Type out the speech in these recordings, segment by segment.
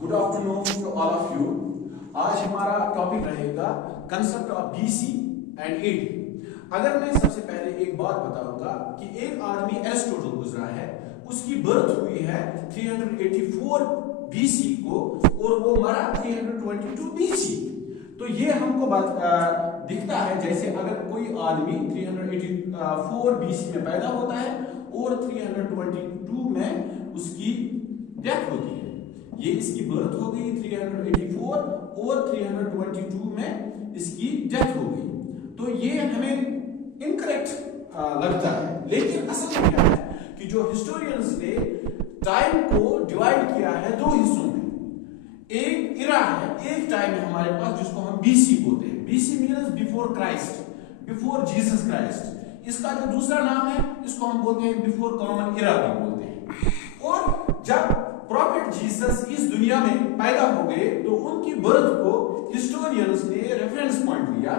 Good afternoon to all of you. आज हमारा topic रहेगा concept of BC and AD. अगर मैं सबसे पहले एक बात बताऊंगा कि एक आदमी एरिस्टोटल गुजरा है, उसकी बर्थ हुई है 384 बीसी को और वो मरा 322 बीसी। तो ये हमको दिखता है जैसे अगर कोई आदमी 384 बीसी में पैदा होता है और 322 में उसकी डेथ होती है। ये इसकी बर्थ हो गई 384 और 322 में इसकी डेथ हो गई। तो ये हमें इनकरेक्ट लगता है, लेकिन असल में क्या है कि जो हिस्टोरियंस ने टाइम को डिवाइड किया है दो हिस्सों में। एक इरा है, एक टाइम है हमारे पास जिसको हम बीसी बोलते हैं। BC means before Christ, before Jesus Christ. इसका जो दूसरा नाम है इसको हम बोलते हैं बिफोर कॉमन इरा भी बोलते हैं। और जब प्रॉफिट जीसस इस दुनिया में पैदा हो गए तो उनकी बर्थ को हिस्टोरियंस ने रेफरेंस पॉइंट लिया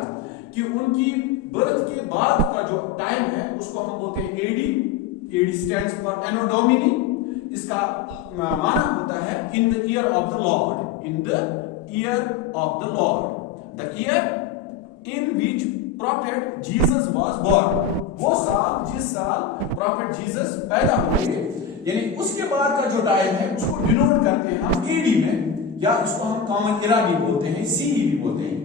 कि उनकी बर्थ के बाद का जो टाइम है उसको हम बोलते हैं AD. AD stands for anno domini. इसका माना होता है in the year of the lord, in the year of the lord, the year in which prophet Jesus was born. वो साल जिस साल प्रॉफिट जीसस पैदा हुए, यानी उसके बाद का जो टाइम है उसको डिनोट करते हैं हम एडी में, या इसको हम कॉमन इरा भी बोलते हैं, सीई भी बोलते हैं।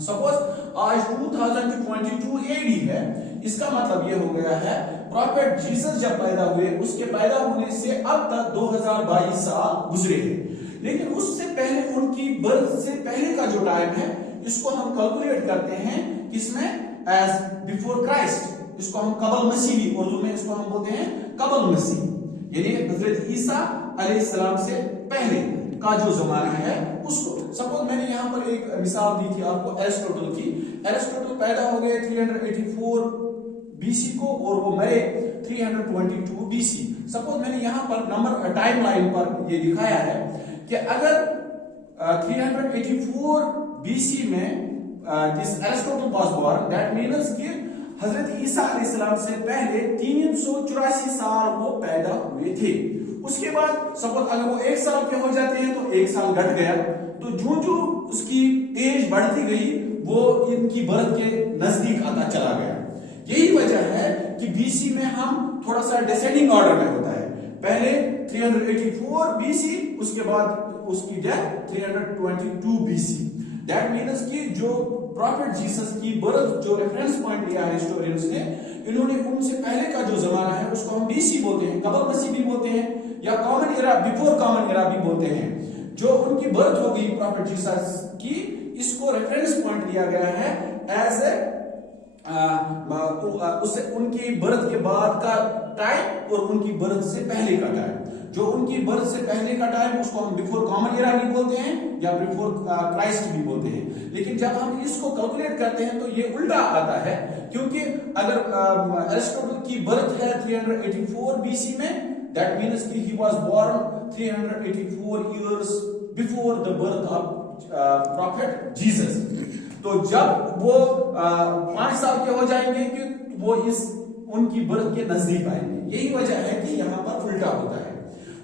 सपोज आज 2022 एडी है, इसका मतलब ये हो गया है प्रॉफिट जीसस जब पैदा हुए उसके पैदा होने से अब तक 2022 साल गुजरे हैं। लेकिन उससे पहले उनकी बर्थ से पहले का जो टाइम है इसको हम कैलकुलेट करते हैं किसमें, एज बिफोर क्राइस्ट। इसको हम कबल मसीह, उर्दू में इसको हम बोलते हैं कबल मसीह, यानी हजरत ईसा अलैहिस्सलाम से पहले का जो जमाना है उसको। सपोज मैंने यहाँ पर एक मिसाल दी थी आपको एरिस्टोटल की। एरिस्टोटल पैदा हो गए 384 बीसी को और वो मरे 322 बीसी। सपोज मैंने यहाँ पर नंबर टाइम लाइन पर ये दिखाया है कि अगर 384 बीसी में this Aristotle was born, that means कि हजरत ईसा अलैहिस्सलाम से पहले 384 साल वो पैदा हुए थे। उसके बाद सपोज अगर वो एक साल के हो जाते हैं तो एक साल घट गया, तो जो उसकी एज बढ़ती गई वो इनकी बर्थ के नजदीक आता चला गया। यही वजह है कि बीसी में हम थोड़ा सा डिसेंडिंग ऑर्डर में होता है। पहले 384 बीसी, उसके बाद उसकी डेथ 322 बीसी। दैट मीन्स कि जो प्रॉफिट जीसस की बर्थ जो रेफरेंस पॉइंट लिया है हिस्टोरियंस ने, इन्होंने उनसे पहले का जो जमाना है उसको हम बीसी बोलते हैं, कबल मसीह भी बोलते हैं, या कॉमन इरा, बिफोर कॉमन इरा भी बोलते हैं। जो उनकी बर्थ हो गई प्रॉफिट जीसस की, इसको रेफरेंस पॉइंट लिया गया है एज ए उससे उनकी बर्थ के बाद का टाइम और उनकी बर्थ से पहले का टाइम। जो उनकी बर्थ से पहले का टाइम उसको हम बिफोर कॉमन इरा भी बोलते हैं या बिफोर क्राइस्ट भी बोलते हैं। लेकिन जब हम इसको कैलकुलेट करते हैं तो ये उल्टा आता है, क्योंकि अगर एरिस्टोटल की बर्थ है 384 बीसी में, दैट मीन्स कि he was born 384 years before the birth of prophet Jesus. तो जब वो 5 साल के हो जाएंगे कि वो इस उनकी बर्थ के नजदीक आएंगे। यही वजह है कि यहाँ पर उल्टा होता है।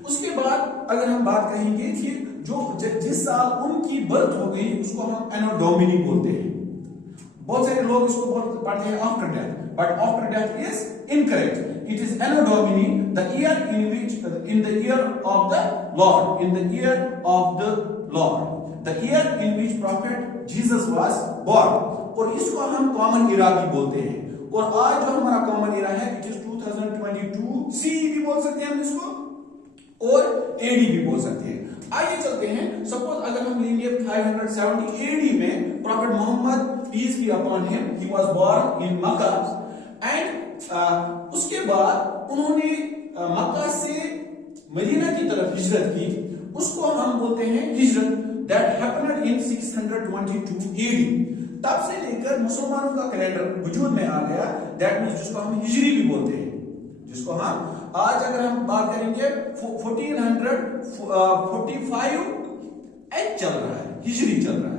उसके बाद अगर हम बात कहेंगे कि जो जिस साल उनकी बर्थ हो गई उसको हम एनो डोमिनी बोलते हैं। बहुत सारे लोग इसको पढ़ते हैं after death, but after death is incorrect. It is anno domini, the year in which, in the year of the lord, in the year of the lord, the year in which prophet Jesus was born. और इसको हम common इरा भी बोलते हैं। और आज जो हमारा कॉमन इरा है इट इज 2022 सी भी बोल सकते हैं हम इसको, और एडी भी बोल सकते हैं। आइए चलते हैं। सपोज अगर हम लेंगे 570 एडी में prophet Muhammad peace be upon him, he was born in Mecca, and उसके बाद उन्होंने मक्का से मदीना की तरफ हिजरत की, उसको हम बोलते हैं हिजरत। That happened in 622 AD. तब से लेकर मुसलमानों का कैलेंडर वजूद में आ गया, दैट मींस जिसको हम हिजरी भी बोलते हैं, जिसको हम आज अगर हम बात करेंगे 1445 एच चल रहा है, हिजरी चल रहा है।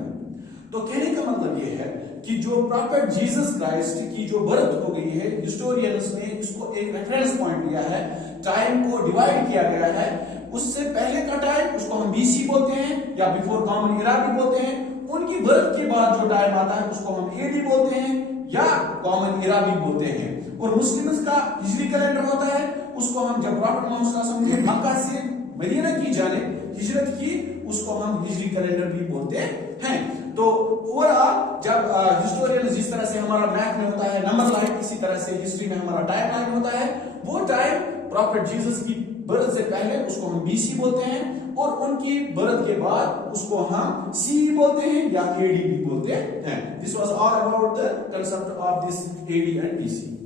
तो कहने का मतलब यह है कि जो प्रॉफिट जीसस क्राइस्ट की जो बर्थ हो गई है, हिस्टोरियंस ने इसको एक रेफरेंस पॉइंट लिया है, टाइम को डिवाइड किया गया है। उससे पहले का टाइम उसको हम BC बोलते हैं या बिफोर कॉमन इरा भी बोलते हैं। उनकी बर्थ के बाद जो टाइम आता है उसको हम AD बोलते हैं या कॉमन इरा भी बोलते हैं। और मुस्लिम्स का हिजरी कैलेंडर होता है, उसको हम जब प्रॉफेट मोहम्मद सल्लल्लाहु अलैहि वसल्लम ने मक्का से मदीना की जानिब हिजरत की उसको हम हिजरी कैलेंडर भी बोलते हैं। तो ओवरऑल जब हिस्टोरियन जिस तरह से हमारा मैथ में होता है नंबर लाइन, इसी तरह से हिस्ट्री में हमारा टाइम लाइन होता है। वो टाइम प्रॉफेट जीसस की बर्थ से पहले उसको हम BC बोलते हैं और उनकी बर्थ के बाद उसको हम CE बोलते हैं या AD भी बोलते हैं। This was all about the concept of this AD and BC।